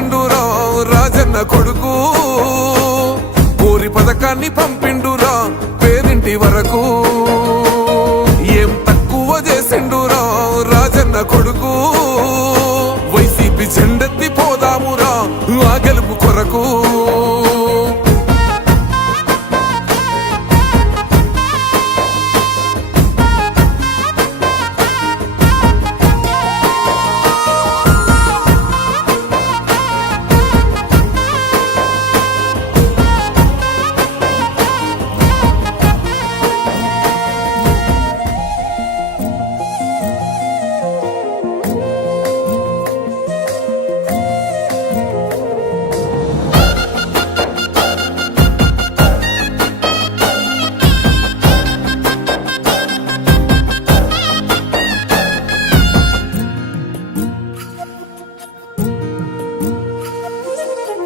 తక్కువ రాజన్న కొడుకు. ఊరి పథకాన్ని పంపిండురా పేరింటి వరకు.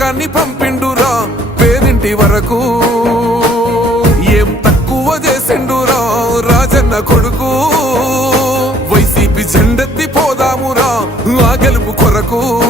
కోరి పంపిండురా పేరింటి వరకు. ఏం తక్కువ చేసిండురా రాజన్న కొడుకు. వైసీపీ జెండెత్తి పోదామురా ఆ గెలుపు కొరకు.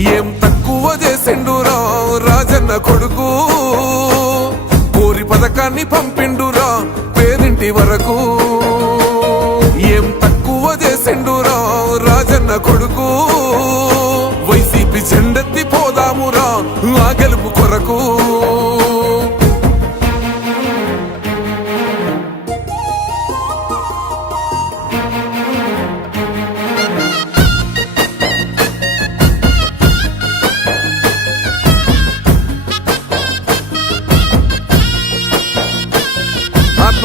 ఏం తక్కువ చేసిండురా రాజన్న కొడుకు? కోరి పథకాన్ని పంపిండురా పేరింటి వరకు. ఏం తక్కువ చేసిండురా రాజన్న కొడుకు?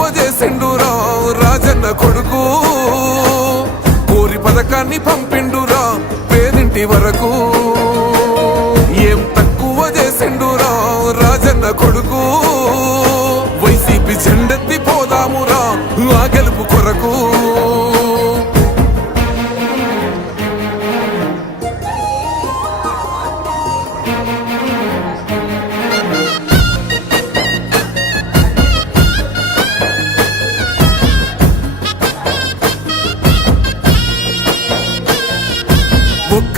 చేసిండురా రాజన్న కొడుకు. కోరి పథకాన్ని పంపిండురా పేదింటి వరకు. ఏం తక్కువ చేసిండు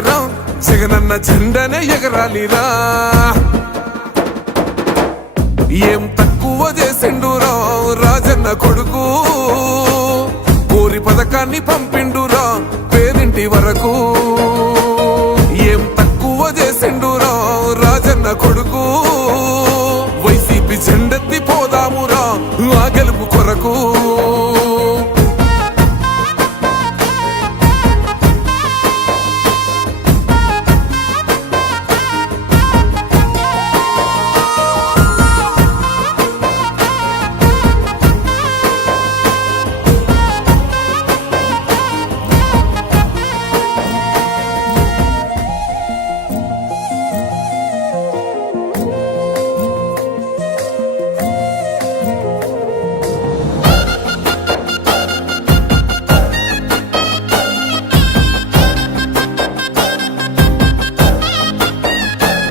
రా జగనన్న జెండనే ఎగరాలిరా. ఏం తక్కువ చేసిండు రాజన్న కొడుకు. కోరి పథకాన్ని పంపి